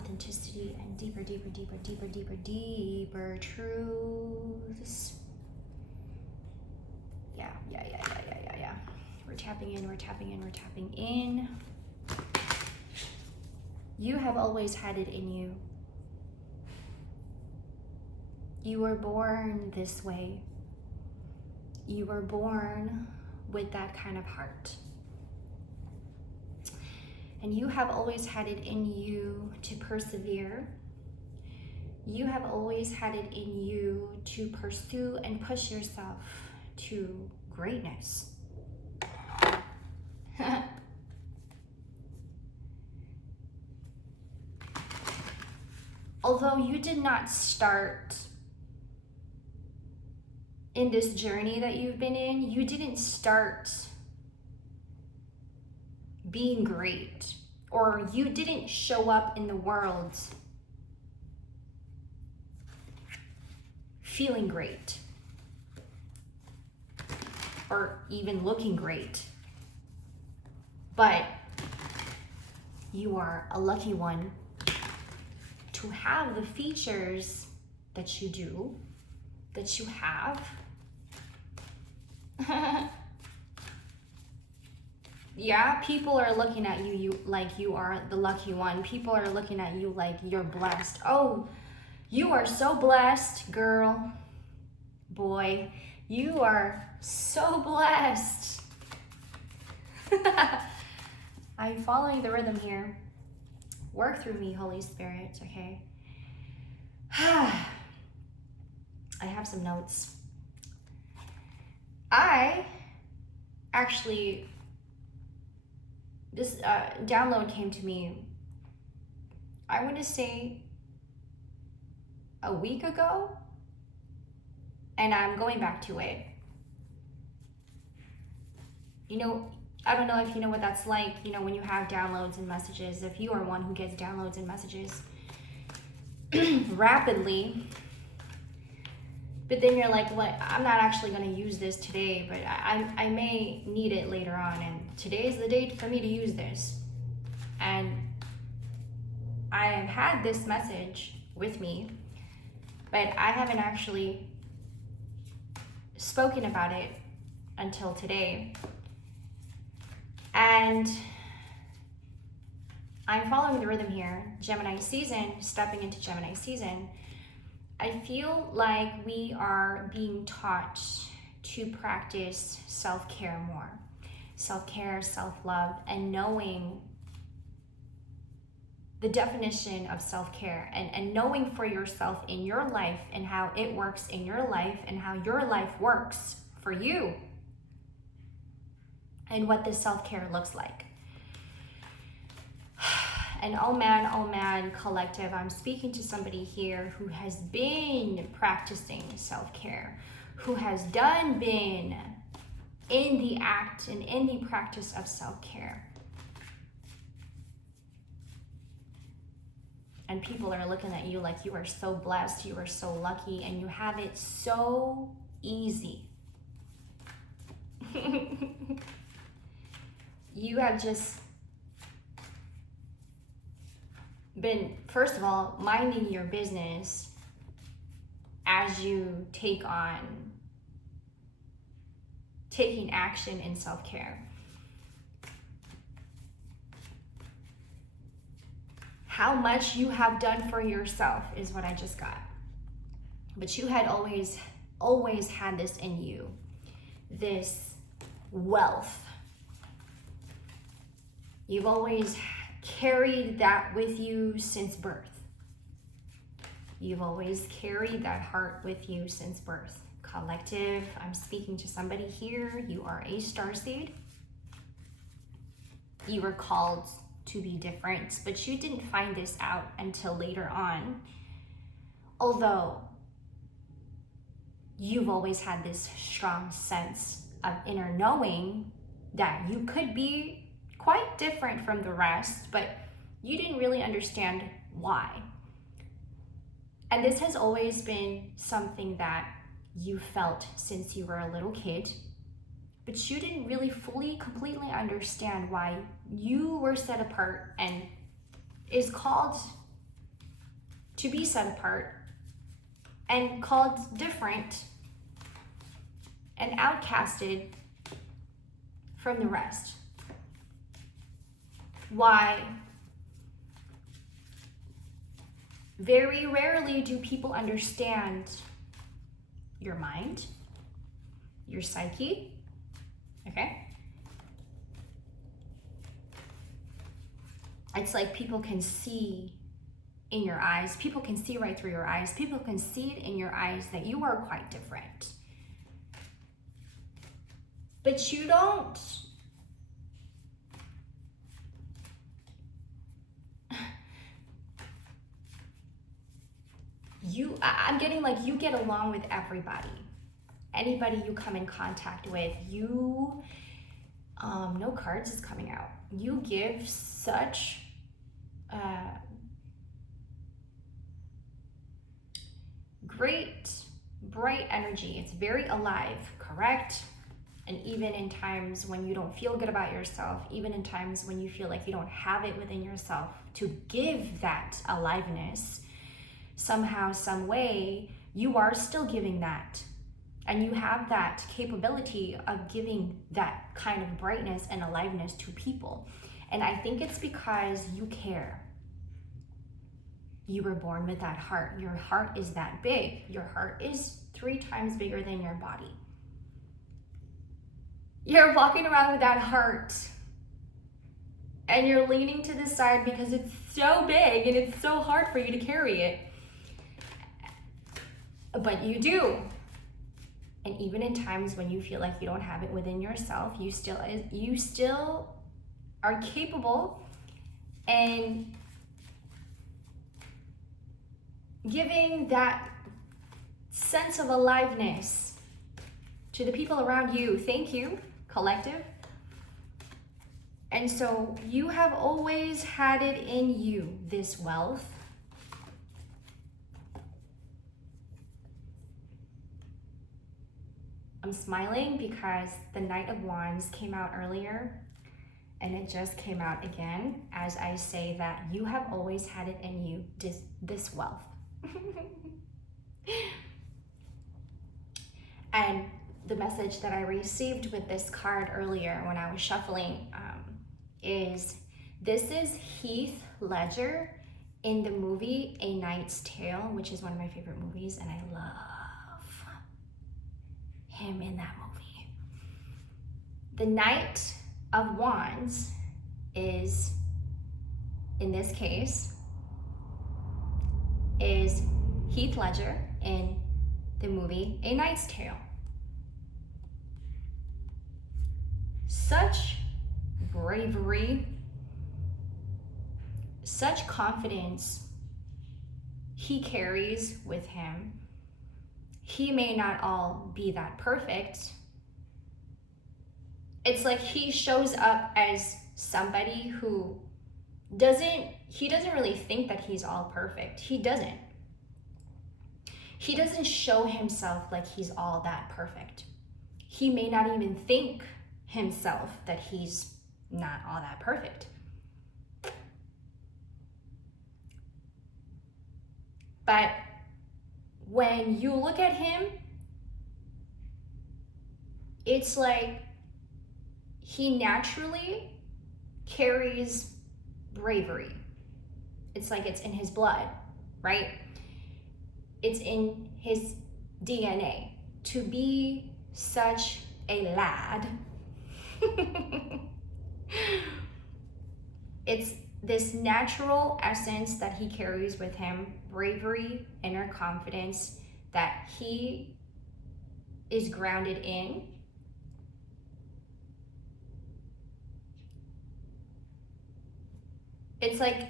authenticity and deeper truths. Yeah. We're tapping in. You have always had it in you. You were born this way. You were born with that kind of heart. And you have always had it in you to persevere. You have always had it in you to pursue and push yourself to greatness. Although you did not start in this journey that you've been in, you didn't start being great, or you didn't show up in the world feeling great, or even looking great. But you are a lucky one to have the features that you do, that you have. Yeah, people are looking at you like you are the lucky one. People are looking at you like you're blessed. Oh, you are so blessed, girl, boy. You are so blessed. I'm following the rhythm here. Work through me, Holy Spirit, okay? I have some notes. I actually, this download came to me, I want to say a week ago, and I'm going back to it. You know, I don't know if you know what that's like, you know, when you have downloads and messages, if you are one who gets downloads and messages rapidly, but then you're like, what? I'm not actually going to use this today, but I may need it later on, and today is the date for me to use this. And I have had this message with me, but I haven't actually spoken about it until today. And I'm following the rhythm here. Gemini season, stepping into Gemini season. I feel like we are being taught to practice self-care more. Self-care, self-love, and knowing the definition of self-care and knowing for yourself in your life and how it works in your life and how your life works for you and what this self-care looks like. And oh man, collective, I'm speaking to somebody here who has been practicing self-care, who has been in the act and in the practice of self-care. And people are looking at you like you are so blessed, you are so lucky, and you have it so easy. You have just been, first of all, minding your business as you take on taking action in self-care. How much you have done for yourself is what I just got. But you had always had this in you, this wealth. You've always carried that with you since birth. You've always carried that heart with you since birth. Collective, I'm speaking to somebody here. You are a starseed. You were called to be different, but you didn't find this out until later on. Although you've always had this strong sense of inner knowing that you could be quite different from the rest, but you didn't really understand why. And this has always been something that you felt since you were a little kid, but you didn't really fully, completely understand why you were set apart and is called to be set apart and called different and outcasted from the rest. Why? Very rarely do people understand your mind, your psyche, okay? It's like people can see in your eyes, people can see right through your eyes, people can see it in your eyes that you are quite different. But you don't. I'm getting like you get along with everybody. Anybody you come in contact with, no cards is coming out. You give such great, bright energy. It's very alive, correct? And even in times when you don't feel good about yourself, even in times when you feel like you don't have it within yourself to give that aliveness, somehow, some way, you are still giving that. And you have that capability of giving that kind of brightness and aliveness to people. And I think it's because you care. You were born with that heart. Your heart is that big. Your heart is 3 times bigger than your body. You're walking around with that heart and you're leaning to the side because it's so big and it's so hard for you to carry it. But you do. And even in times when you feel like you don't have it within yourself, you still are capable and giving that sense of aliveness to the people around you. Thank you, collective. And so you have always had it in you, this wealth. I'm smiling because the Knight of Wands came out earlier and it just came out again as I say that you have always had it in you, this wealth. And the message that I received with this card earlier when I was shuffling is this is Heath Ledger in the movie A Knight's Tale, which is one of my favorite movies, and I love him in that movie. The Knight of Wands is, in this case, is Heath Ledger in the movie A Knight's Tale. Such bravery, such confidence he carries with him. He may not all be that perfect. It's like he shows up as somebody who doesn't really think that he's all perfect. He doesn't. He doesn't show himself like he's all that perfect. He may not even think himself that he's not all that perfect. But when you look at him, it's like he naturally carries bravery. It's like it's in his blood, right? It's in his DNA to be such a lad. It's this natural essence that he carries with him, bravery, inner confidence that he is grounded in. It's like,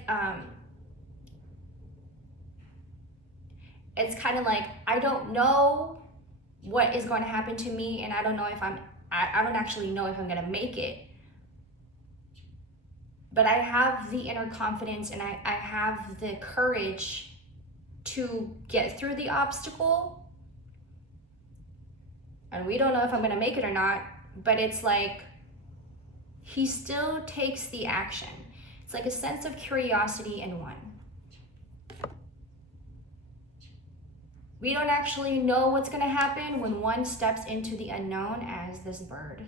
it's kind of like, I don't know what is going to happen to me, and I don't know if I don't actually know if I'm going to make it. But I have the inner confidence and I have the courage to get through the obstacle. And we don't know if I'm going to make it or not, but it's like he still takes the action. It's like a sense of curiosity in one. We don't actually know what's going to happen when one steps into the unknown as this bird.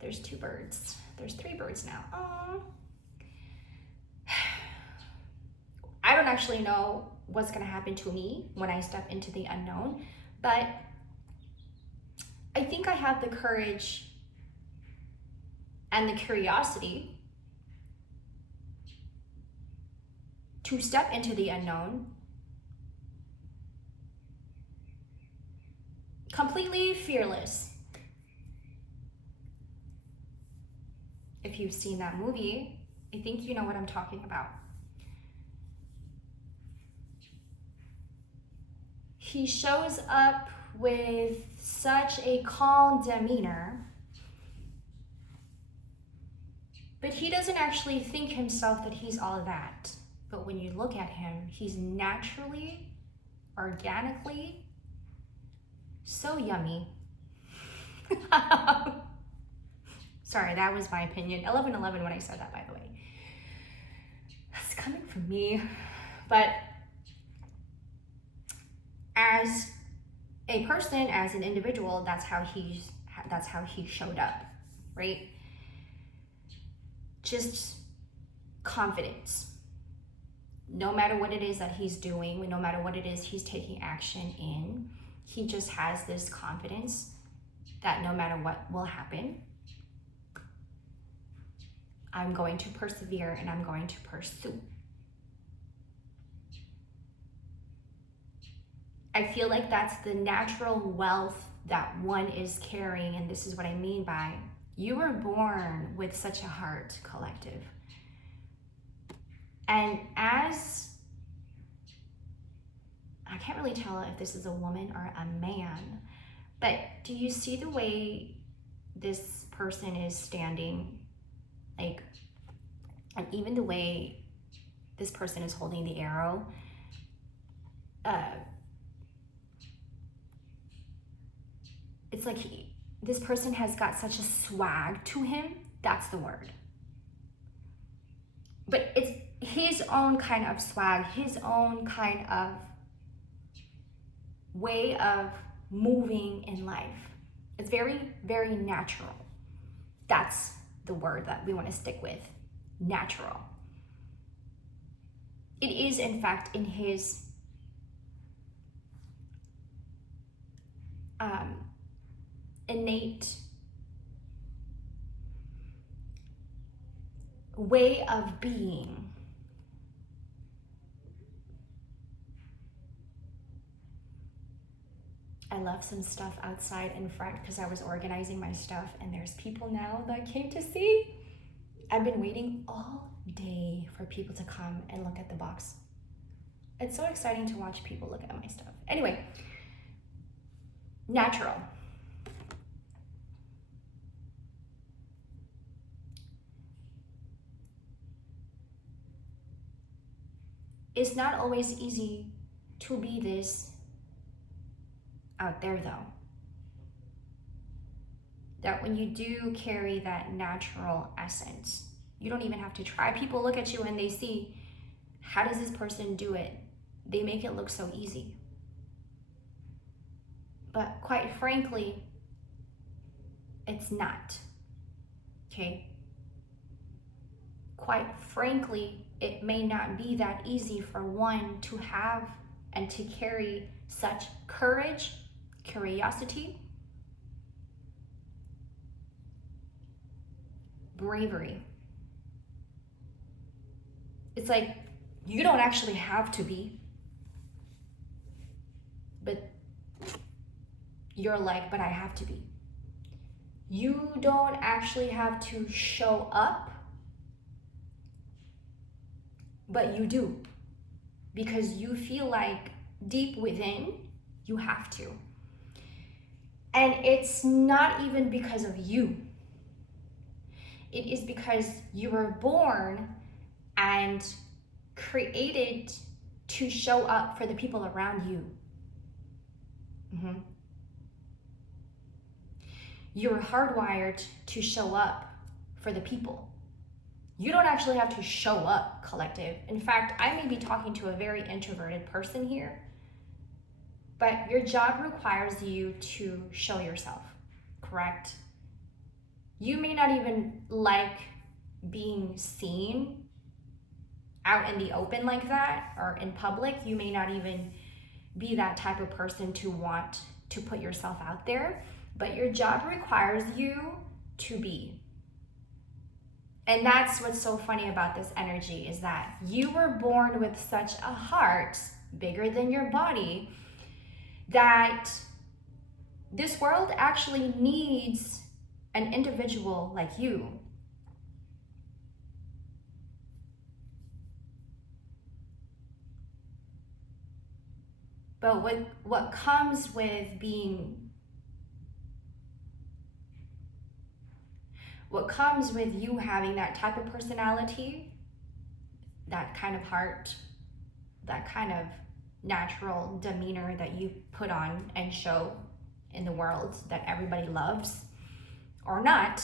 There's 2 birds. There's 3 birds now. Oh. I don't actually know what's going to happen to me when I step into the unknown, but I think I have the courage and the curiosity to step into the unknown completely fearless. If you've seen that movie, I think you know what I'm talking about. He shows up with such a calm demeanor, but he doesn't actually think himself that he's all that. But when you look at him, he's naturally, organically, so yummy. Sorry, that was my opinion. 11/11 when I said that, by the way. That's coming from me. But as a person, as an individual, that's how he showed up, right? Just confidence. No matter what it is that he's doing, no matter what it is he's taking action in, he just has this confidence that no matter what will happen, I'm going to persevere and I'm going to pursue. I feel like that's the natural wealth that one is carrying, and this is what I mean by you were born with such a heart, collective. And as, I can't really tell if this is a woman or a man, but do you see the way this person is standing? Like, and even the way this person is holding the arrow, it's like this person has got such a swag to him. That's the word. But it's his own kind of swag, his own kind of way of moving in life. It's very, very natural. That's the word that we want to stick with. Natural. It is, in fact, in his innate way of being. I left some stuff outside in front because I was organizing my stuff, and there's people now that came to see. I've been waiting all day for people to come and look at the box. It's so exciting to watch people look at my stuff. Anyway, natural. It's not always easy to be this out there, though. That when you do carry that natural essence, you don't even have to try. People look at you and they see, how does this person do it? They make it look so easy. But quite frankly, it's not. Okay? Quite frankly, it may not be that easy for one to have and to carry such courage, curiosity, bravery. It's like you don't actually have to be, but you're like, but I have to be. You don't actually have to show up, but you do, because you feel like deep within you have to. And it's not even because of you. It is because you were born and created to show up for the people around you. You're hardwired to show up for the people. You don't actually have to show up, collective. In fact, I may be talking to a very introverted person here, but your job requires you to show yourself, correct? You may not even like being seen out in the open like that or in public. You may not even be that type of person to want to put yourself out there, but your job requires you to be. And that's what's so funny about this energy, is that you were born with such a heart bigger than your body that this world actually needs an individual like you. But what comes with you having that type of personality, that kind of heart, that kind of natural demeanor that you put on and show in the world that everybody loves or not,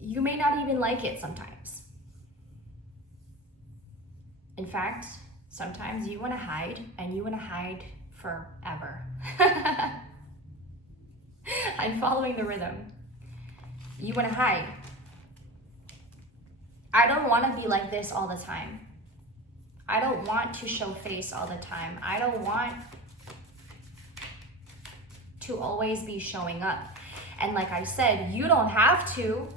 you may not even like it sometimes. In fact, sometimes you want to hide, and you want to hide forever. I'm following the rhythm. You want to hide. I don't want to be like this all the time. I don't want to show face all the time. I don't want to always be showing up. And like I said, you don't have to,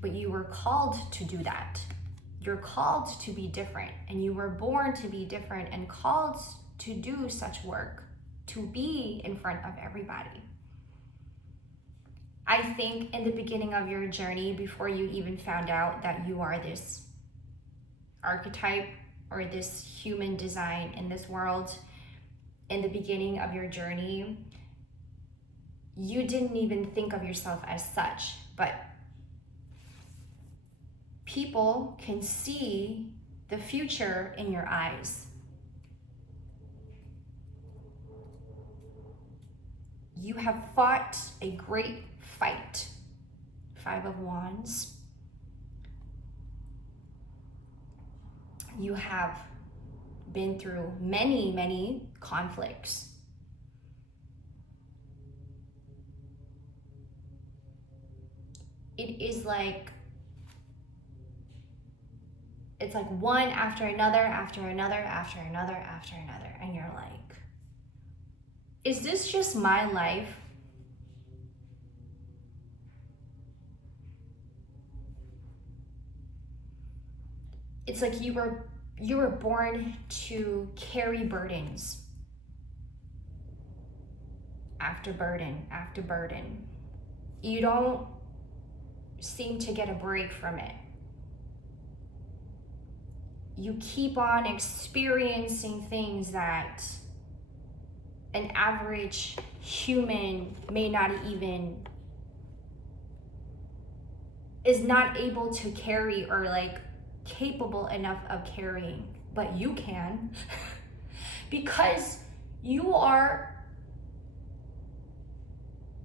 but you were called to do that. You're called to be different, and you were born to be different and called to do such work, to be in front of everybody. I think in the beginning of your journey, before you even found out that you are this archetype or this human design in this world, in the beginning of your journey, you didn't even think of yourself as such, but people can see the future in your eyes. You have fought a great fight. 5 of Wands. You have been through many, many conflicts. It is like, it's like one after another, after another, after another, after another. And you're like, is this just my life? It's like you were born to carry burdens after burden after burden. You don't seem to get a break from it. You keep on experiencing things that an average human may not even, is not able to carry, or like capable enough of carrying, but you can because you are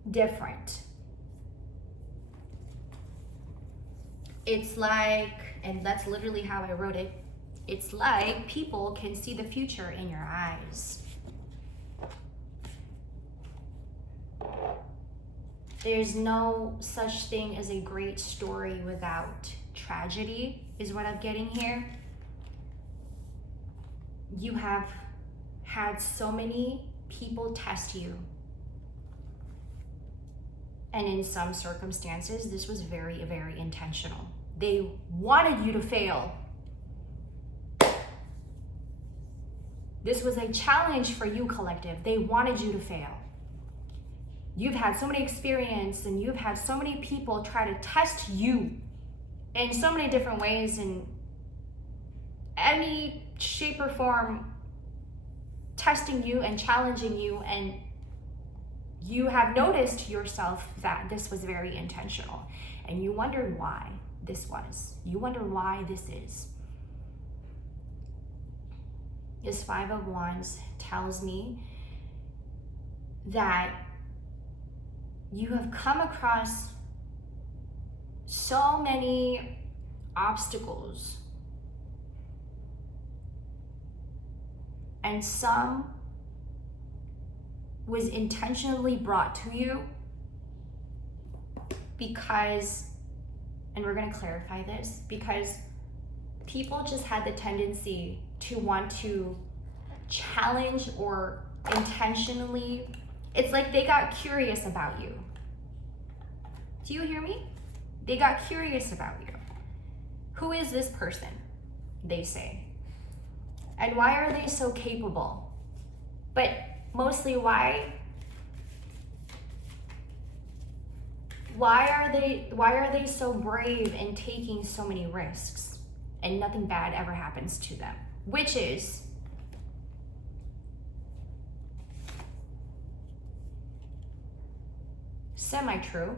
different. It's like, and that's literally how I wrote it, it's like people can see the future in your eyes. There's no such thing as a great story without tragedy, is what I'm getting here. You have had so many people test you. And in some circumstances, this was very, very intentional. They wanted you to fail. This was a challenge for you, collective. They wanted you to fail. You've had so many experience, and you've had so many people try to test you in so many different ways, in any shape or form, testing you and challenging you, and you have noticed yourself that this was very intentional, and you wondered why this was. You wonder why this is. This 5 of Wands tells me that you have come across so many obstacles, and some was intentionally brought to you because, and we're going to clarify this, because people just had the tendency to want to challenge or intentionally, it's like they got curious about you. Do you hear me? They got curious about you. Who is this person? They say. And why are they so capable? But mostly why are they so brave in taking so many risks and nothing bad ever happens to them? Which is semi-true.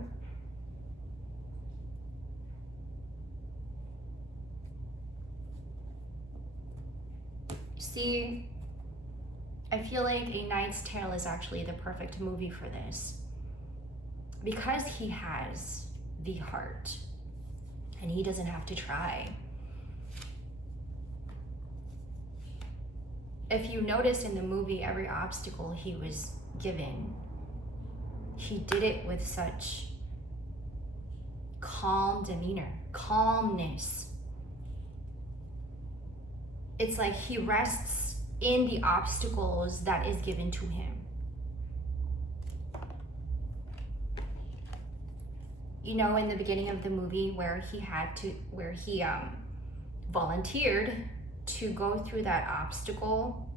See, I feel like A Knight's Tale is actually the perfect movie for this, because he has the heart and he doesn't have to try. If you notice in the movie, every obstacle he was given, he did it with such calm demeanor, calmness. It's like he rests in the obstacles that is given to him. You know, in the beginning of the movie where he volunteered to go through that obstacle,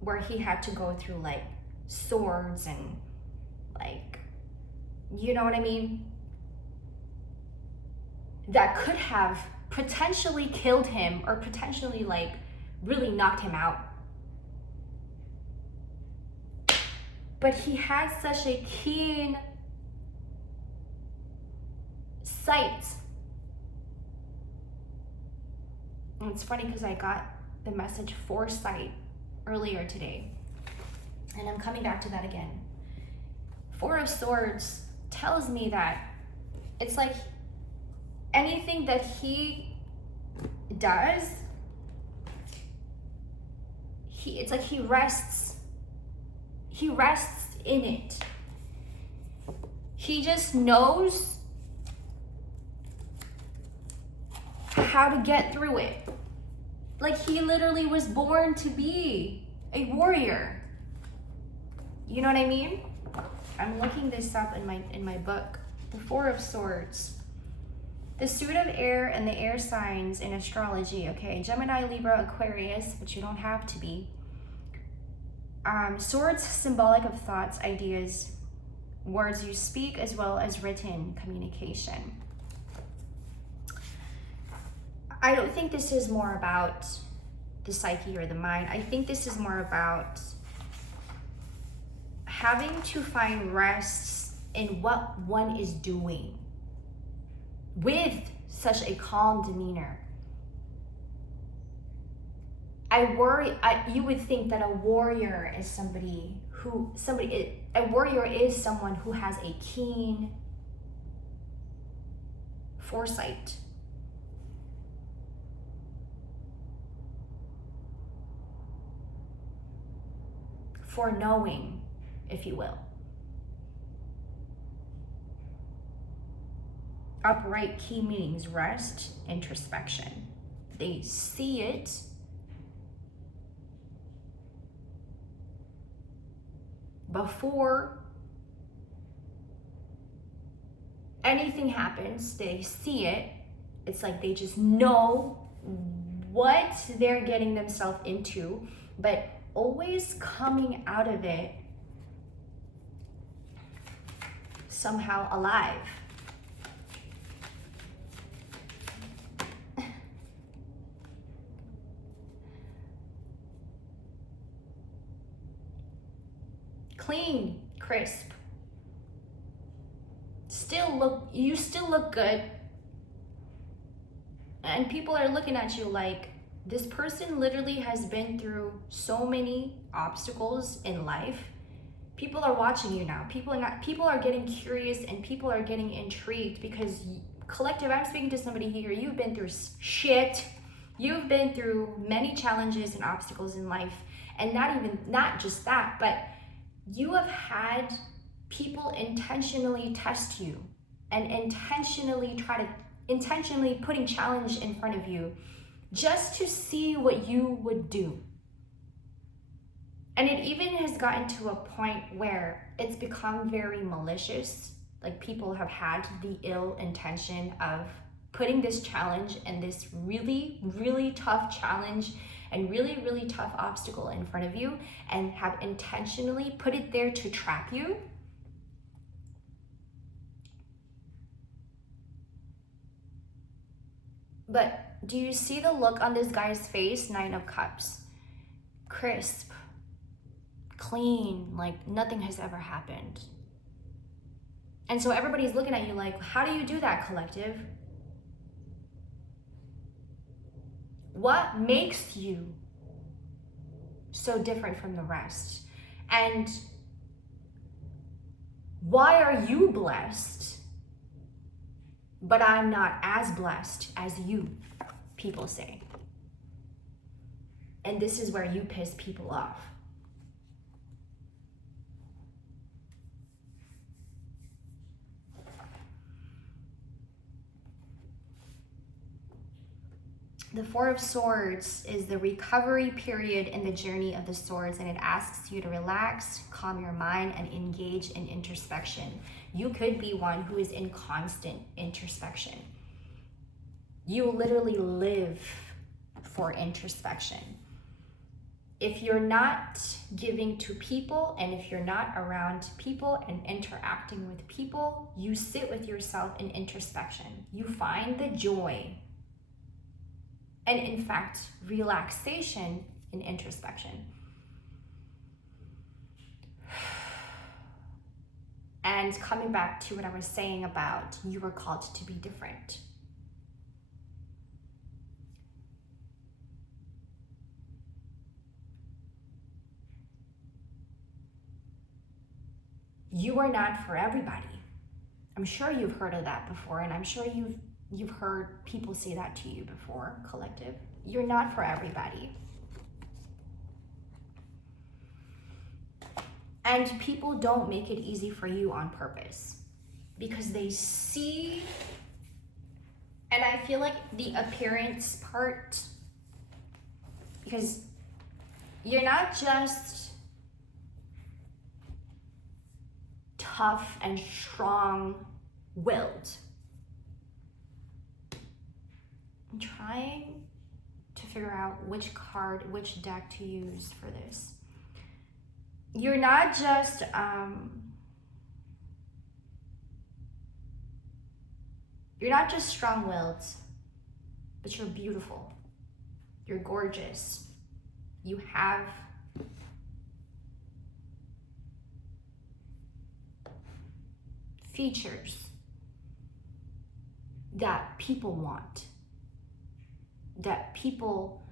where he had to go through like swords and like, you know what I mean? That could have potentially killed him or potentially like really knocked him out. But he had such a keen sight. And it's funny because I got the message foresight earlier today, and I'm coming back to that again. Four of Swords tells me that it's like anything that he does, it's like he rests in it. He just knows how to get through it. Like he literally was born to be a warrior. You know what I mean? I'm looking this up in my book, The Four of Swords. The suit of air and the air signs in astrology, okay? Gemini, Libra, Aquarius, but you don't have to be. Swords, symbolic of thoughts, ideas, words you speak, as well as written communication. I don't think this is more about the psyche or the mind. I think this is more about having to find rest in what one is doing with such a calm demeanor. You would think that a warrior is a warrior is someone who has a keen foresight. Foreknowing, if you will. Upright key meanings: rest, introspection. They see it before anything happens. They see it. It's like they just know what they're getting themselves into, but always coming out of it somehow alive. Clean, crisp. You still look good. And people are looking at you like, this person literally has been through so many obstacles in life People are watching you now. People are getting curious and people are getting intrigued because collective, I'm speaking to somebody here, you've been through shit. You've been through many challenges and obstacles in life, and not just that, but you have had people intentionally test you and intentionally putting challenge in front of you just to see what you would do. And it even has gotten to a point where it's become very malicious. Like, people have had the ill intention of putting this challenge and this really, really tough challenge and really, really tough obstacle in front of you and have intentionally put it there to trap you. But do you see the look on this guy's face? 9 of Cups. Crisp. Clean. Like nothing has ever happened. And so everybody's looking at you like, how do you do that, collective? What makes you so different from the rest? And why are you blessed, but I'm not as blessed as you, people say. And this is where you piss people off. The 4 of Swords is the recovery period in the journey of the swords, and it asks you to relax, calm your mind, and engage in introspection. You could be one who is in constant introspection. You literally live for introspection. If you're not giving to people, and if you're not around people and interacting with people, you sit with yourself in introspection. You find the joy and, in fact, relaxation in introspection. And coming back to what I was saying about you were called to be different. You are not for everybody. I'm sure you've heard of that before, and I'm sure you've heard people say that to you before, collective. You're not for everybody. And people don't make it easy for you on purpose because they see, and I feel like the appearance part, because you're not just tough and strong-willed. I'm trying to figure out which deck to use for this. You're not just strong-willed, but you're beautiful. You're gorgeous. You have features that people want, that people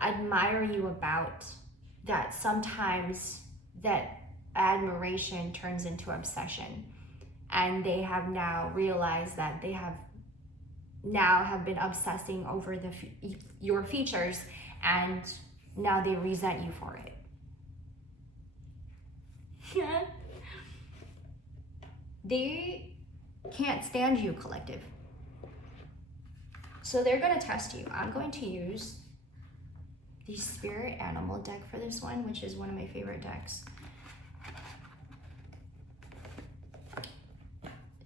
admire you about, that sometimes that admiration turns into obsession. And they have now realized that they have been obsessing over your features, and now they resent you for it. They can't stand you, collective. So they're going to test you. I'm going to use the Spirit Animal deck for this one, which is one of my favorite decks.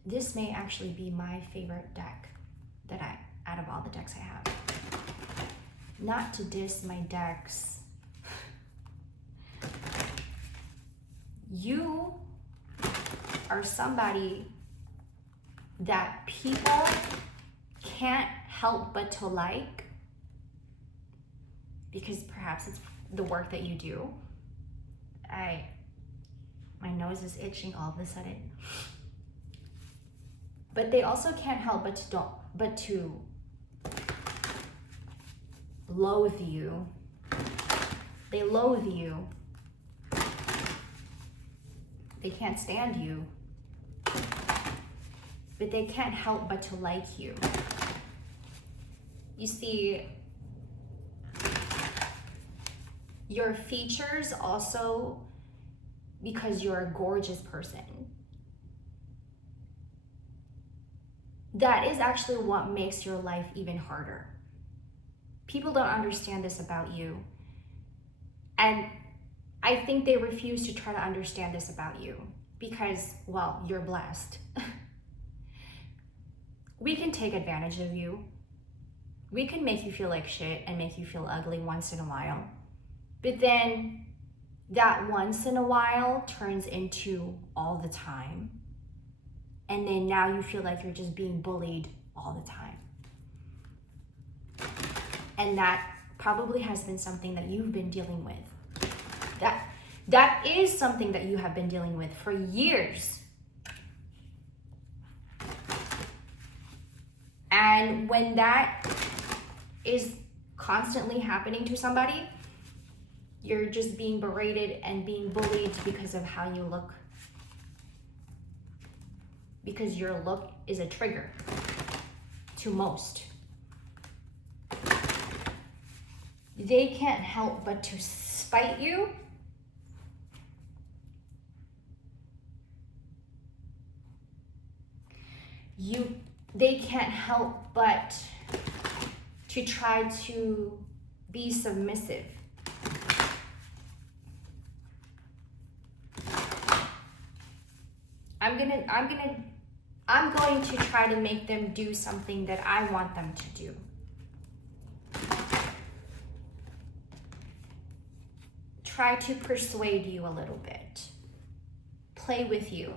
This may actually be my favorite deck out of all the decks I have. Not to diss my decks. You are somebody that people can't help but to like, because perhaps it's the work that you do. My nose is itching all of a sudden. But they also can't help but to loathe you. They loathe you They can't stand you, but they can't help but to like you. You see, your features also, because you're a gorgeous person, that is actually what makes your life even harder. People don't understand this about you. And I think they refuse to try to understand this about you because, well, you're blessed. We can take advantage of you. We can make you feel like shit and make you feel ugly once in a while. But then that once in a while turns into all the time. And then now you feel like you're just being bullied all the time. And that probably has been something that you've been dealing with. That is something that you have been dealing with for years. And when that is constantly happening to somebody, you're just being berated and being bullied because of how you look. Because your look is a trigger to most. They can't help but to spite you. They can't help but to try to be submissive. I'm going to try to make them do something that I want them to do. Try to persuade you a little bit. Play with you.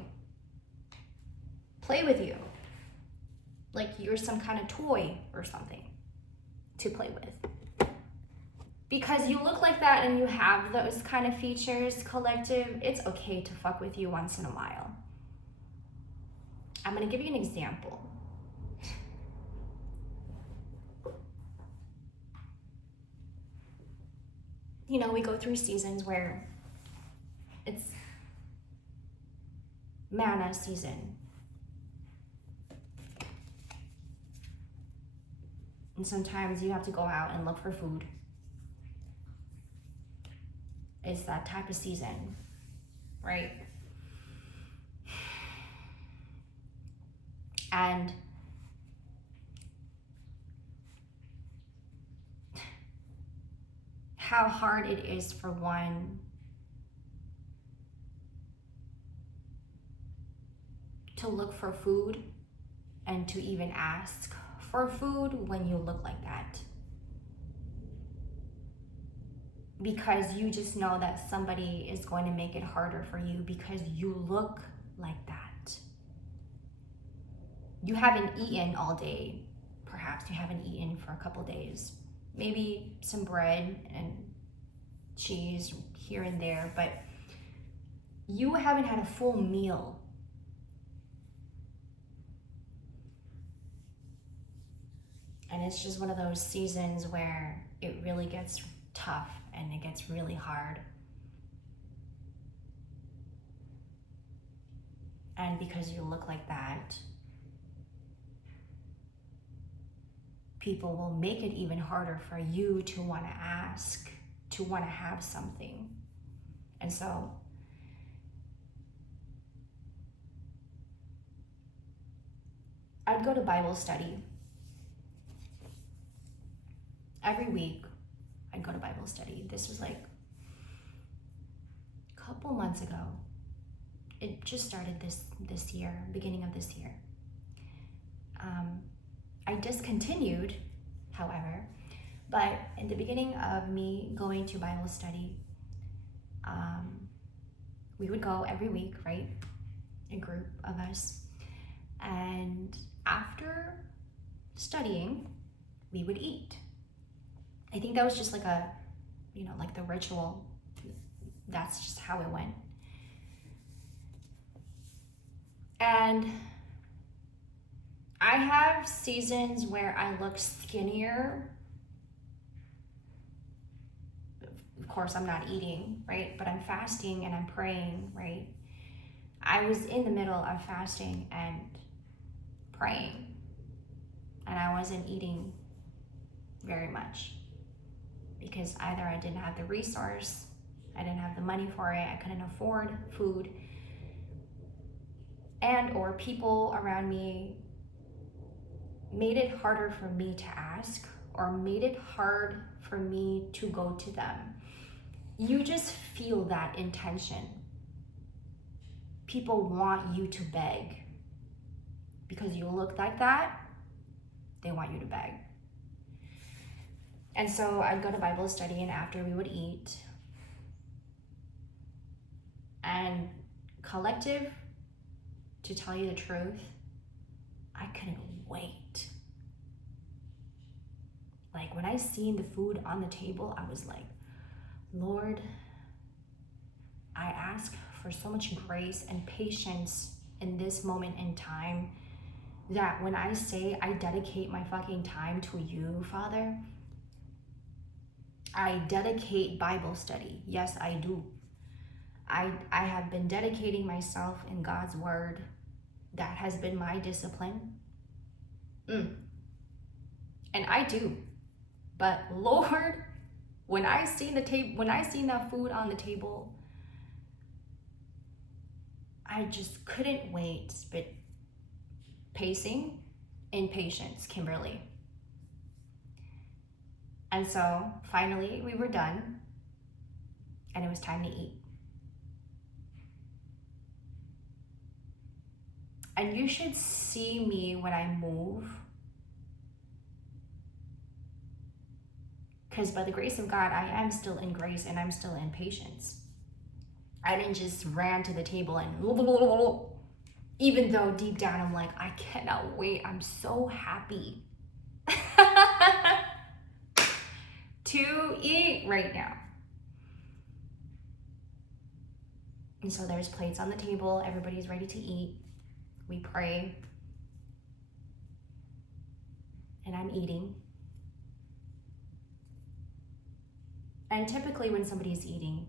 Play with you. Like you're some kind of toy or something to play with. Because you look like that and you have those kind of features, collective, it's okay to fuck with you once in a while. I'm gonna give you an example. You know, we go through seasons where it's manna season. And sometimes you have to go out and look for food. It's that type of season, right? And how hard it is for one to look for food and to even ask for food when you look like that. Because you just know that somebody is going to make it harder for you because you look like that. You haven't eaten all day. Perhaps you haven't eaten for a couple days. Maybe some bread and cheese here and there, but you haven't had a full meal. And it's just one of those seasons where it really gets tough and it gets really hard. And because you look like that, people will make it even harder for you to want to ask, to want to have something. And so I'd go to Bible study. Every week, I'd go to Bible study. This was like a couple months ago. It just started this year, beginning of this year. I discontinued, however, but in the beginning of me going to Bible study, we would go every week, right? A group of us. And after studying, we would eat. I think that was just like like the ritual. That's just how it went. And I have seasons where I look skinnier. Of course, I'm not eating, right? But I'm fasting and I'm praying, right? I was in the middle of fasting and praying, and I wasn't eating very much because either I didn't have the resource, I didn't have the money for it, I couldn't afford food, and or people around me made it harder for me to ask or made it hard for me to go to them. You just feel that intention. People want you to beg. Because you look like that, they want you to beg. And so I'd go to Bible study, and after we would eat. And collective, to tell you the truth, I couldn't wait. Like when I seen the food on the table, I was like, Lord, I ask for so much grace and patience in this moment in time that when I say I dedicate my fucking time to you, Father, I dedicate Bible study. Yes, I do. I have been dedicating myself in God's word. That has been my discipline. And I do. But Lord, when I seen that food on the table, I just couldn't wait. But pacing, impatience, Kimberly. And so finally we were done, and it was time to eat. And you should see me when I move. Because by the grace of God, I am still in grace and I'm still in patience. I didn't just ran to the table and even though deep down I'm like, I cannot wait. I'm so happy to eat right now. And so there's plates on the table. Everybody's ready to eat. We pray. And I'm eating. And typically when somebody's eating,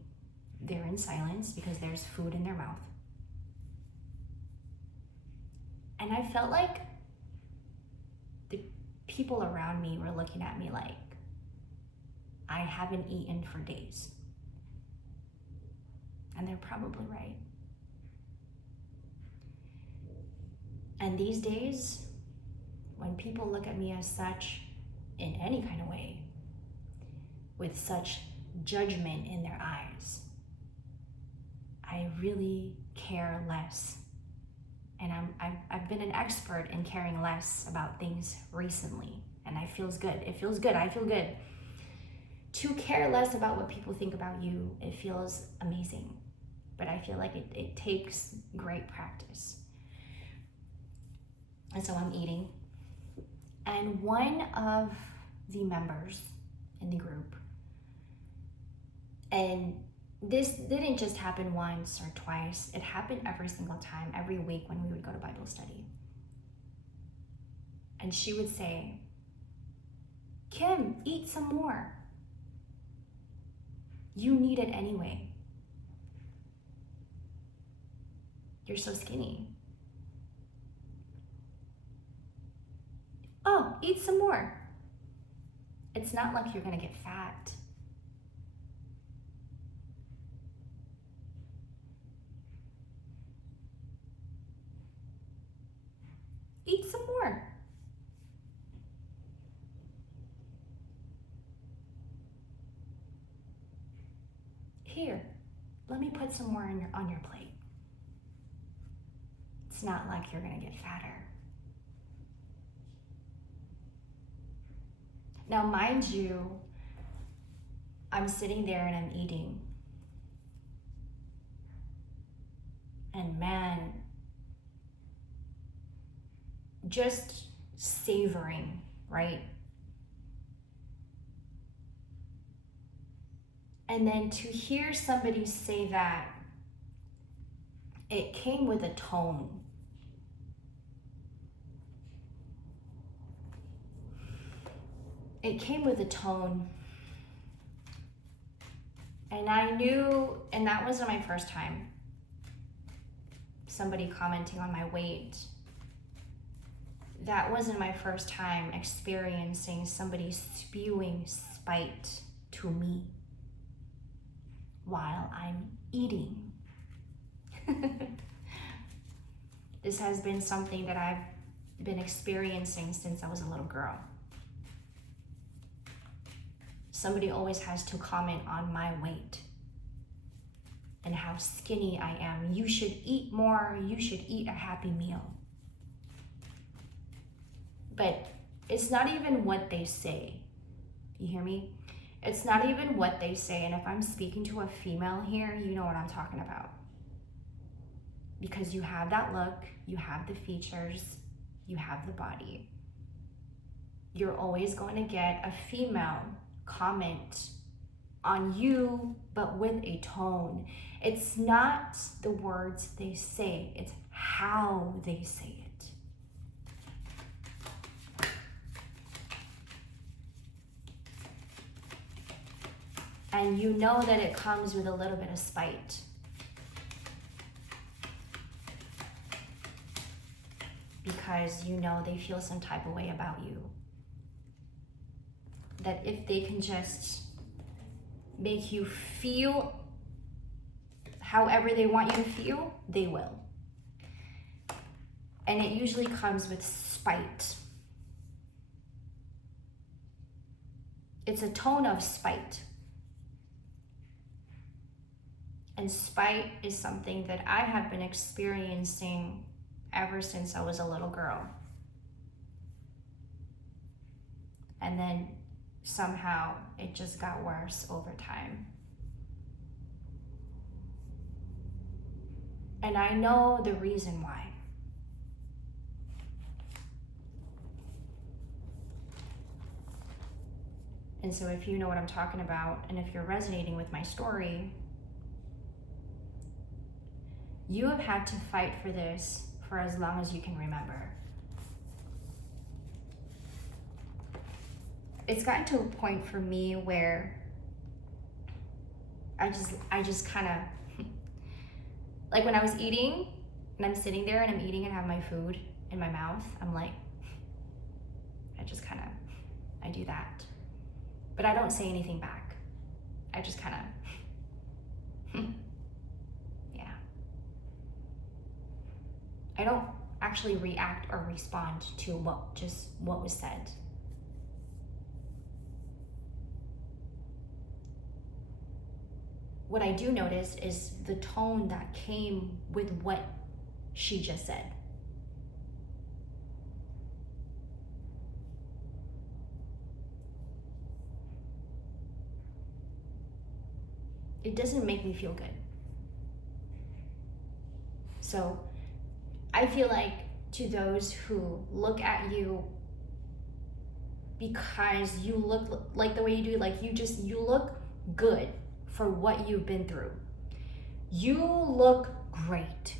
they're in silence because there's food in their mouth. And I felt like the people around me were looking at me like I haven't eaten for days. And they're probably right. And these days, when people look at me as such, in any kind of way, with such judgment in their eyes, I really care less. And I've been an expert in caring less about things recently, and it feels good. It feels good. I feel good. To care less about what people think about you, it feels amazing. But I feel like it takes great practice. And so I'm eating. And one of the members in the group, and this didn't just happen once or twice, it happened every single time, every week when we would go to Bible study. And she would say, Kim, eat some more. You need it anyway. You're so skinny. Oh, eat some more. It's not like you're gonna get fat. Eat some more. Here, let me put some more on your plate. It's not like you're gonna get fatter. Now, mind you, I'm sitting there and I'm eating. And man, just savoring, right? And then to hear somebody say that, it came with a tone. It came with a tone. And I knew, and that wasn't my first time. somebody commenting on my weight. That wasn't my first time experiencing somebody spewing spite to me while I'm eating. This has been something that I've been experiencing since I was a little girl. Somebody always has to comment on my weight and how skinny I am. You should eat more. You should eat a Happy Meal. But it's not even what they say. You hear me? It's not even what they say. And if I'm speaking to a female here, you know what I'm talking about. Because you have that look, you have the features, you have the body. You're always going to get a female comment on you, but with a tone. It's not the words they say, it's how they say it. And you know that it comes with a little bit of spite. Because you know they feel some type of way about you. That if they can just make you feel however they want you to feel, they will. And it usually comes with spite. It's a tone of spite. And spite is something that I have been experiencing ever since I was a little girl. And then somehow it just got worse over time. And I know the reason why. And so if you know what I'm talking about, and if you're resonating with my story, you have had to fight for this for as long as you can remember. It's gotten to a point for me where I just kind of, like when I was eating and I'm sitting there and I'm eating and have my food in my mouth, I'm like, I do that. But I don't say anything back. I just kind of, yeah. I don't actually react or respond to what was said. What I do notice is the tone that came with what she just said. It doesn't make me feel good. So I feel like to those who look at you because you look like the way you do, like you look good for what you've been through. You look great.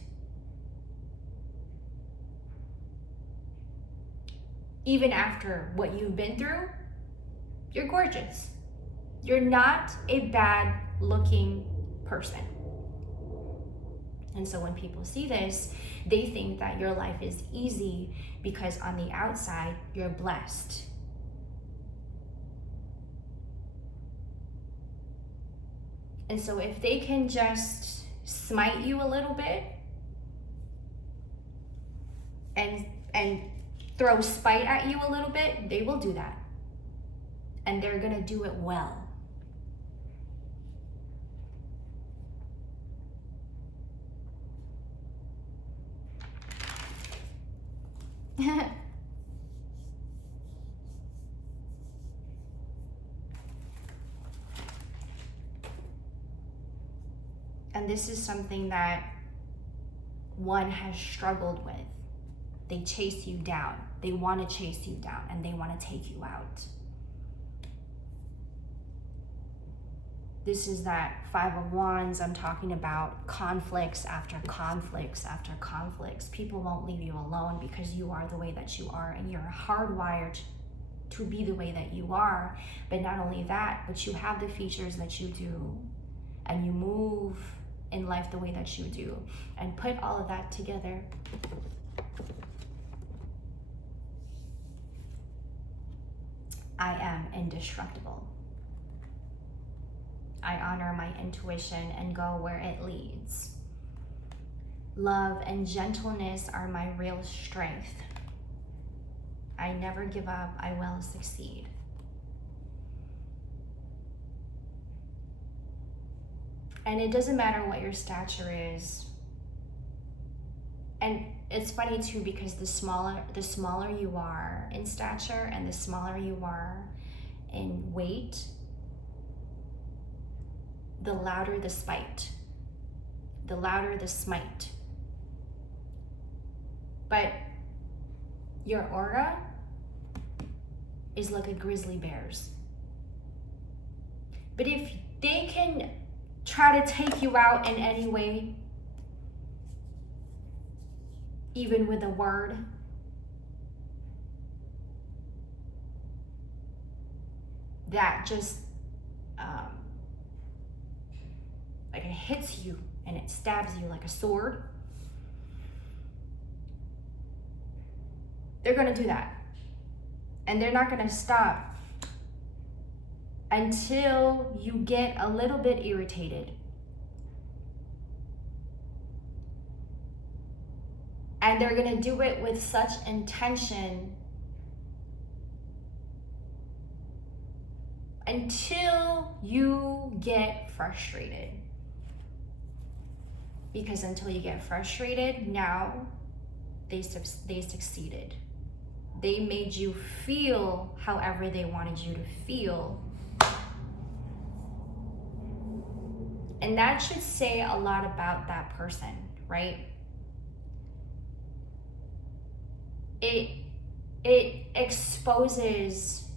Even after what you've been through, you're gorgeous. You're not a bad looking person. And so when people see this, they think that your life is easy because on the outside, you're blessed. And so if they can just smite you a little bit and throw spite at you a little bit, they will do that. And they're gonna do it well. And this is something that one has struggled with. They chase you down. They want to chase you down and they want to take you out. This is that Five of Wands. I'm talking about conflicts after conflicts after conflicts. People won't leave you alone because you are the way that you are and you're hardwired to be the way that you are. But not only that, but you have the features that you do and you move in life the way that you do. And put all of that together. I am indestructible. I honor my intuition and go where it leads. Love and gentleness are my real strength. I never give up. I will succeed. And it doesn't matter what your stature is. And it's funny too, because the smaller you are in stature and the smaller you are in weight, the louder the spite, the louder the smite. But your aura is like a grizzly bear's. But if they can try to take you out in any way, even with a word, that just like it hits you and it stabs you like a sword, they're gonna do that. And they're not gonna stop until you get a little bit irritated. And they're gonna do it with such intention until you get frustrated. Because until you get frustrated, now they succeeded. They made you feel however they wanted you to feel. And that should say a lot about that person, right? It exposes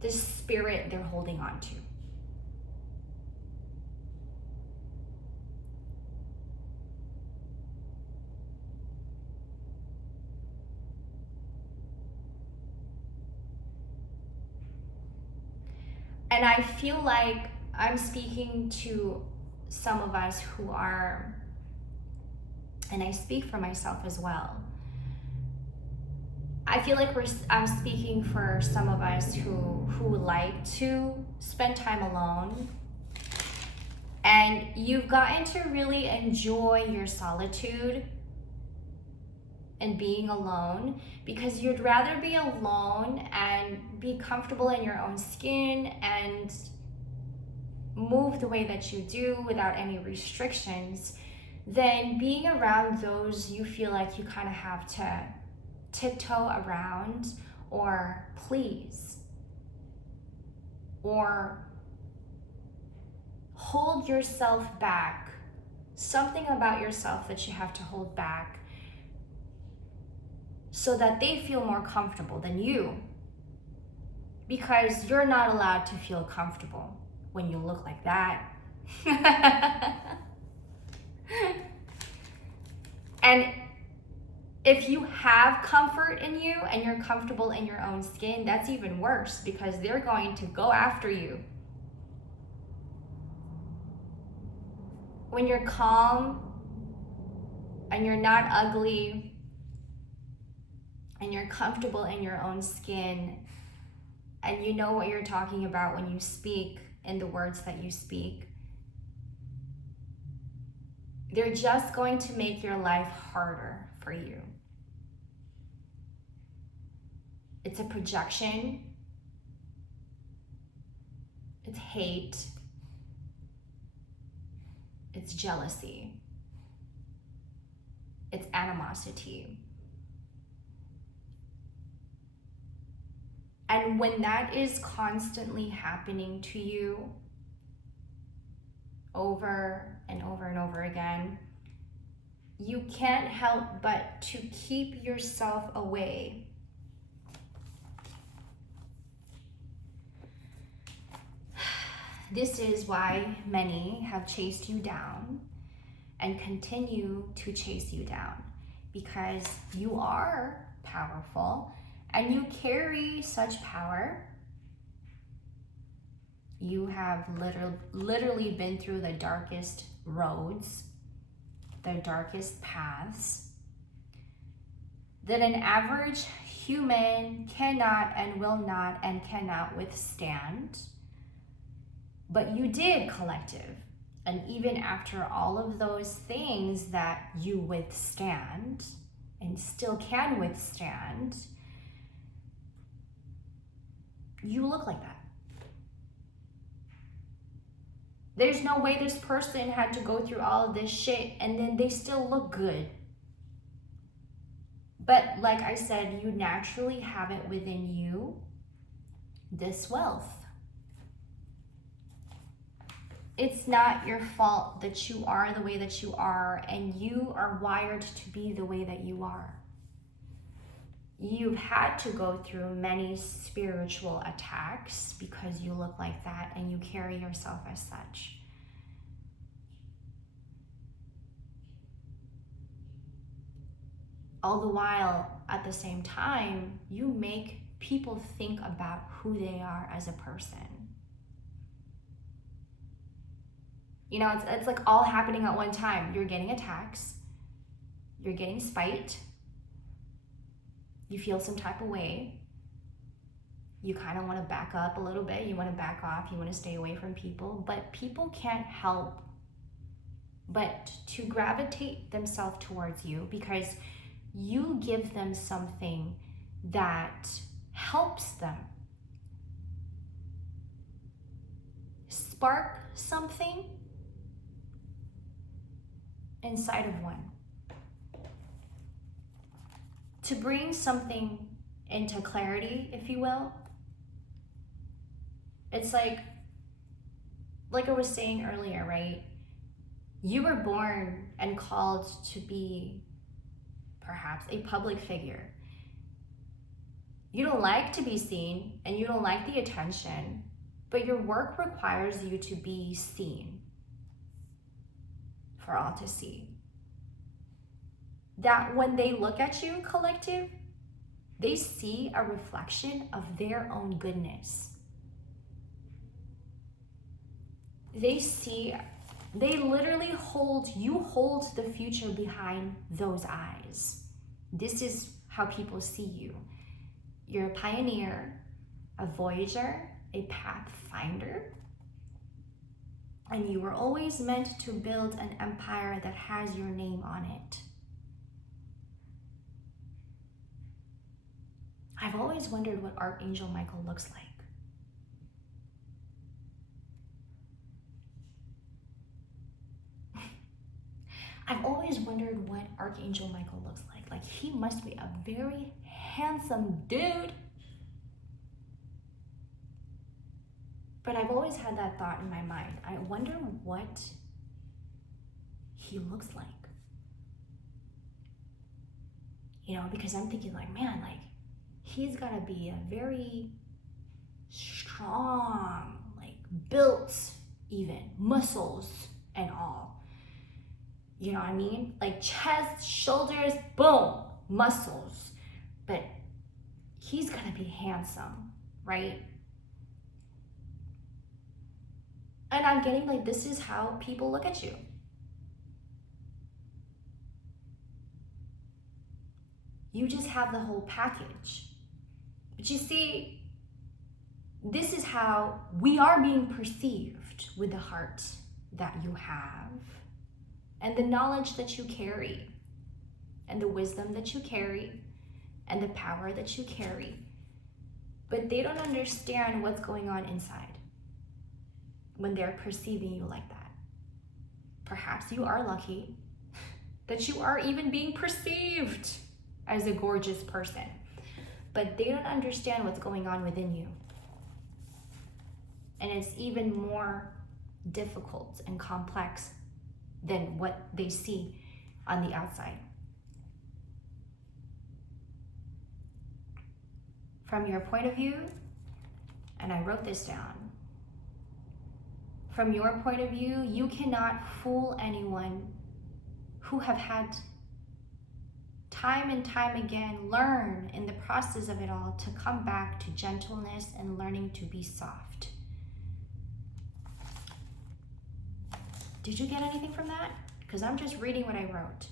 the spirit they're holding on to. And I feel like I'm speaking to some of us who are, and I speak for myself as well. I feel like I'm speaking for some of us who like to spend time alone, and you've gotten to really enjoy your solitude and being alone, because you'd rather be alone and be comfortable in your own skin and move the way that you do without any restrictions than being around those you feel like you kind of have to tiptoe around or please or hold yourself back. Something about yourself that you have to hold back so that they feel more comfortable than you, because you're not allowed to feel comfortable when you look like that. And if you have comfort in you and you're comfortable in your own skin, that's even worse, because they're going to go after you. When you're calm and you're not ugly and you're comfortable in your own skin and you know what you're talking about when you speak in the words that you speak, they're just going to make your life harder for you. It's a projection. It's hate. It's jealousy. It's animosity. And when that is constantly happening to you over and over and over again, you can't help but to keep yourself away. This is why many have chased you down and continue to chase you down, because you are powerful and you carry such power. You have literally been through the darkest roads, the darkest paths that an average human cannot and will not and cannot withstand. But you did, collective. And even after all of those things that you withstand and still can withstand, you look like that. There's no way this person had to go through all of this shit and then they still look good. But like I said, you naturally have it within you, this wealth. It's not your fault that you are the way that you are, and you are wired to be the way that you are. You've had to go through many spiritual attacks because you look like that and you carry yourself as such. All the while, at the same time, you make people think about who they are as a person. You know, it's like all happening at one time. You're getting attacks, you're getting spite, you feel some type of way, you kind of want to back up a little bit, you want to back off, you want to stay away from people, but people can't help but to gravitate themselves towards you because you give them something that helps them spark something inside of one, to bring something into clarity, if you will. It's like I was saying earlier, right? You were born and called to be perhaps a public figure. You don't like to be seen and you don't like the attention, but your work requires you to be seen for all to see. That when they look at you, collective, they see a reflection of their own goodness. They literally hold the future behind those eyes. This is how people see you. You're a pioneer, a voyager, a pathfinder, and you were always meant to build an empire that has your name on it. I've always wondered what Archangel Michael looks like. I've always wondered what Archangel Michael looks like. Like, he must be a very handsome dude. But I've always had that thought in my mind. I wonder what he looks like. You know, because I'm thinking like, man, like, he's gotta be a very strong, like, built even, muscles and all. You know what I mean? Like chest, shoulders, boom, muscles. But he's gonna be handsome, right? And I'm getting like, this is how people look at you. You just have the whole package. But you see, this is how we are being perceived with the heart that you have, and the knowledge that you carry, and the wisdom that you carry, and the power that you carry. But they don't understand what's going on inside when they're perceiving you like that. Perhaps you are lucky that you are even being perceived as a gorgeous person, but they don't understand what's going on within you. And it's even more difficult and complex than what they see on the outside. From your point of view, and I wrote this down, from your point of view, you cannot fool anyone who have had time and time again learn in the process of it all to come back to gentleness and learning to be soft. Did you get anything from that? Because I'm just reading what I wrote.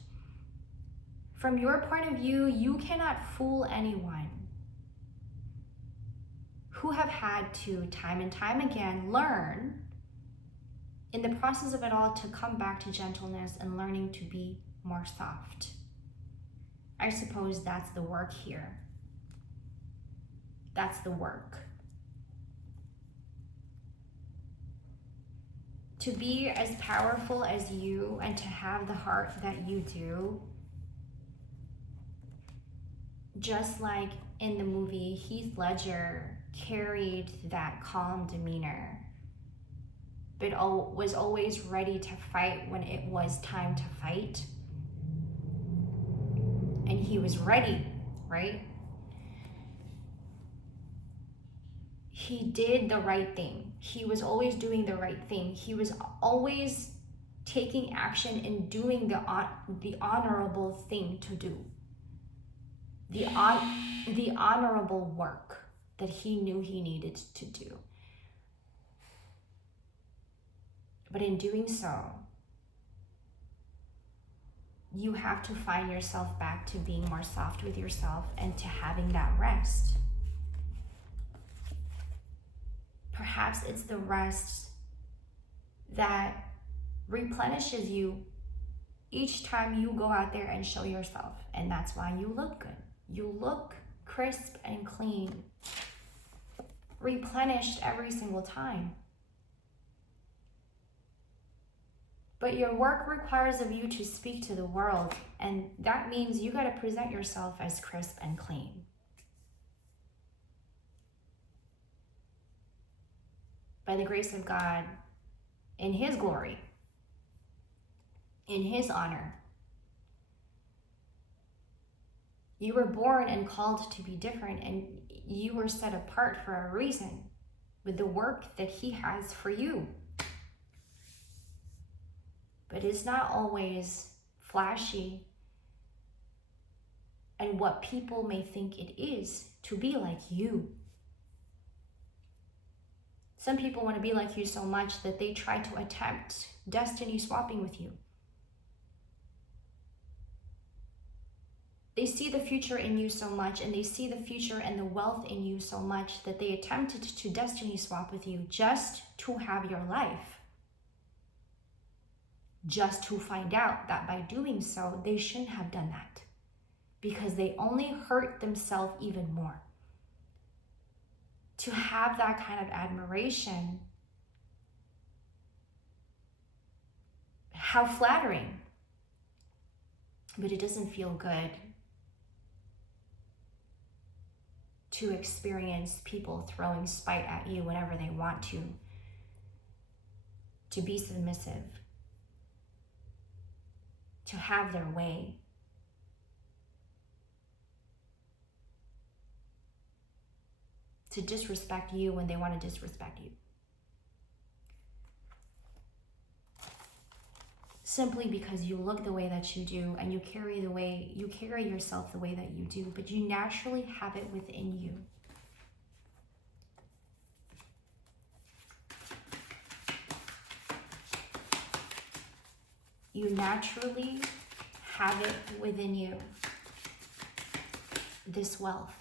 From your point of view, you cannot fool anyone who have had to time and time again learn in the process of it all to come back to gentleness and learning to be more soft. I suppose that's the work here. That's the work. To be as powerful as you and to have the heart that you do, just like in the movie, Heath Ledger carried that calm demeanor, but was always ready to fight when it was time to fight. And he was ready, right? He did the right thing. He was always doing the right thing. He was always taking action and doing the honorable thing to do. The honorable work that he knew he needed to do. But in doing so, you have to find yourself back to being more soft with yourself and to having that rest. Perhaps it's the rest that replenishes you each time you go out there and show yourself. And that's why you look good. You look crisp and clean, replenished every single time. But your work requires of you to speak to the world, and that means you got to present yourself as crisp and clean. By the grace of God, in His glory, in His honor. You were born and called to be different, and you were set apart for a reason with the work that He has for you. But it's not always flashy and what people may think it is to be like you. Some people want to be like you so much that they try to attempt destiny swapping with you. They see the future in you so much, and they see the future and the wealth in you so much that they attempted to destiny swap with you just to have your life. Just to find out that by doing so, they shouldn't have done that, because they only hurt themselves even more. To have that kind of admiration, how flattering, but it doesn't feel good to experience people throwing spite at you whenever they want to be submissive, to have their way. To disrespect you when they want to disrespect you. Simply because you look the way that you do and you carry yourself the way that you do, but you naturally have it within you. You naturally have it within you, this wealth.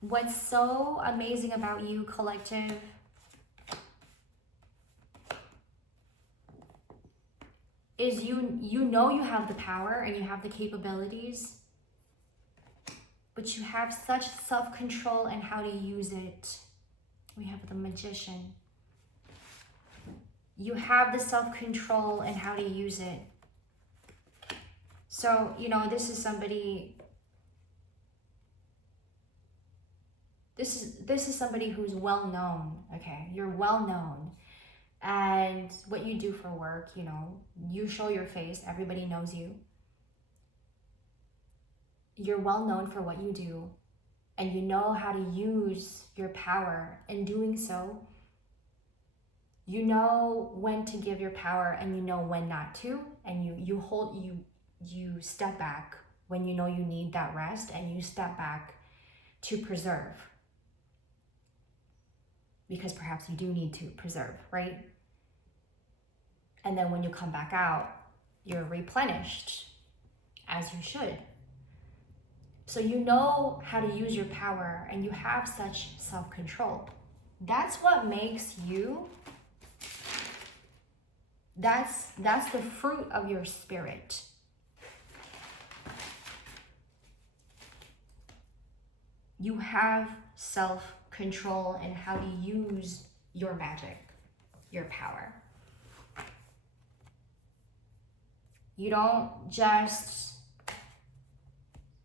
What's so amazing about you, collective, is you know you have the power and you have the capabilities, but you have such self-control and how to use it. We have the Magician. You have the self-control and how to use it. So, this is somebody... This is somebody who's well known, okay? You're well known. And what you do for work, you show your face, everybody knows you. You're well known for what you do, and you know how to use your power. In doing so, you know when to give your power and you know when not to, and you step back when you know you need that rest, and you step back to preserve. Because perhaps you do need to preserve, right? And then when you come back out, you're replenished, as you should. So you know how to use your power, and you have such self-control. That's what makes you, that's the fruit of your spirit. You have self-control and how to use your magic, your power. You don't just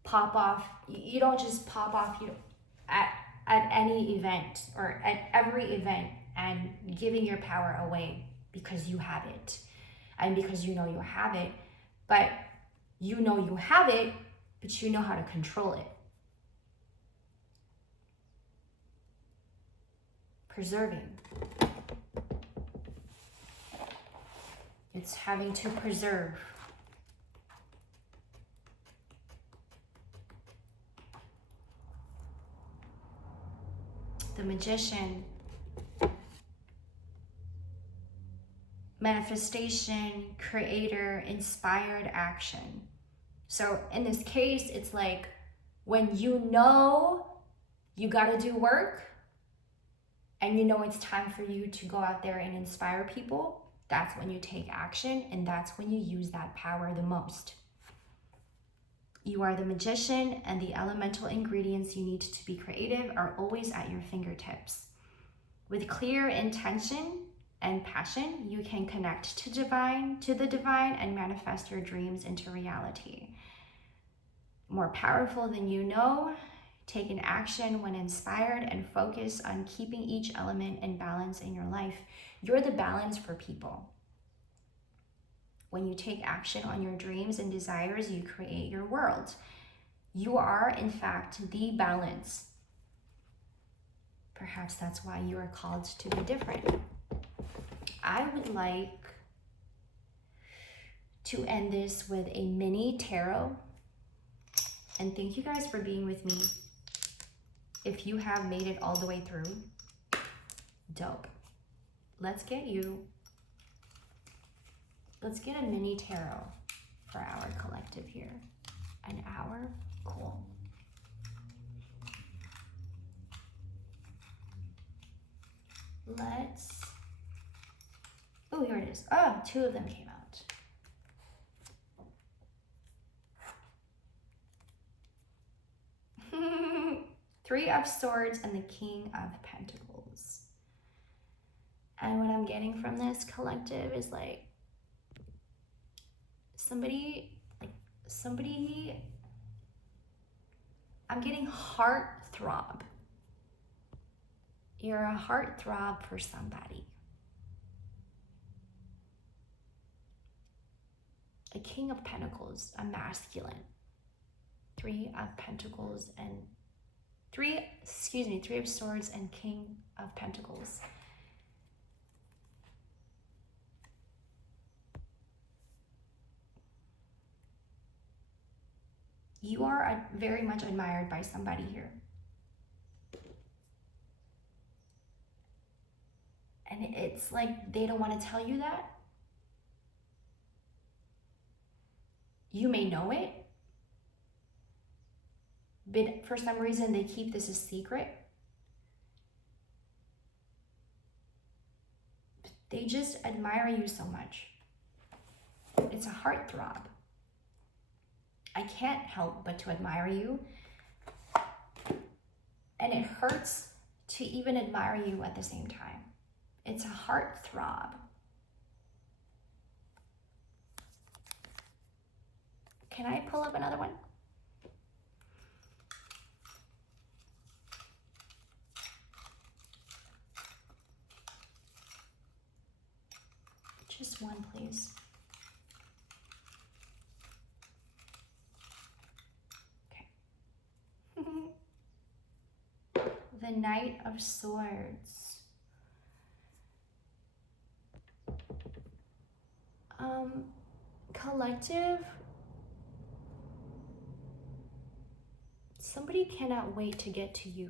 pop off. You don't just pop off at any event or at every event and giving your power away because you have it and because you know you have it. But you know you have it, but you know how to control it. Preserving. It's having to preserve. The Magician. Manifestation, creator, inspired action. So in this case, it's like when you know you got to do work and you know it's time for you to go out there and inspire people, that's when you take action, and that's when you use that power the most. You are the magician, and the elemental ingredients you need to be creative are always at your fingertips. With clear intention and passion, you can connect to the divine and manifest your dreams into reality. More powerful than you know, take an action when inspired and focus on keeping each element in balance in your life. You're the balance for people. When you take action on your dreams and desires, you create your world. You are, in fact, the balance. Perhaps that's why you are called to be different. I would like to end this with a mini tarot. And thank you guys for being with me. If you have made it all the way through, dope. Let's get a mini tarot for our collective here. An hour? Cool. Oh, here it is. Oh, 2 of them came out. Three of Swords and the King of Pentacles. And what I'm getting from this collective is like somebody, I'm getting heartthrob. You're a heartthrob for somebody. A King of Pentacles, a masculine. 3 of Pentacles and 3 of Swords and King of Pentacles. You are very much admired by somebody here. And it's like they don't want to tell you that. You may know it, but for some reason they keep this a secret. They just admire you so much. It's a heartthrob. I can't help but to admire you. And it hurts to even admire you at the same time. It's a heartthrob. Can I pull up another one? Just one, please. Okay. The Knight of Swords. Collective, Somebody cannot wait to get to you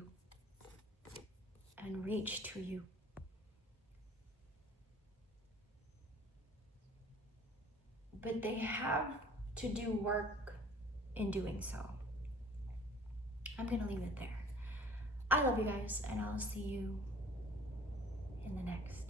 and reach to you. But they have to do work in doing so. I'm gonna leave it there. I love you guys, and I'll see you in the next.